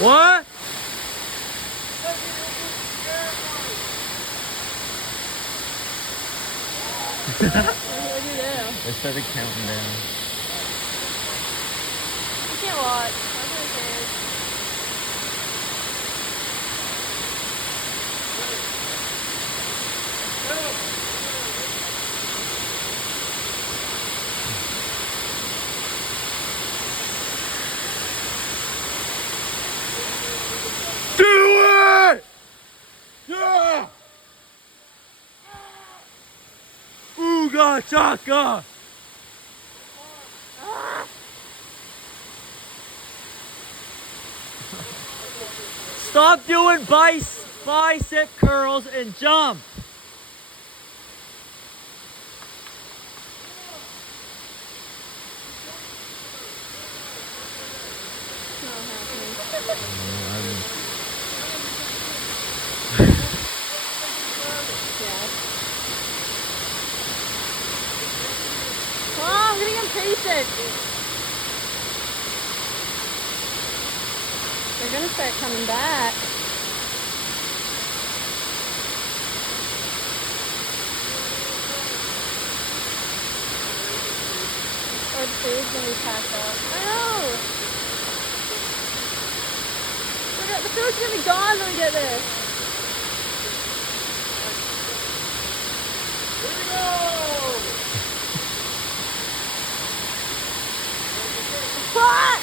What? What did you do? They started counting down. You can't watch. I really can't. Do it! Yeah! Ooga chaka! Stop doing bicep curls and jump. Oh, I'm getting impatient. They're gonna start coming back. Or the food's gonna be packed up. I know. The food's gonna be gone when we get this. Here we go! What?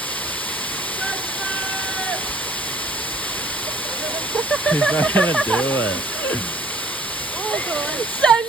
He's not gonna do it. Oh god. Send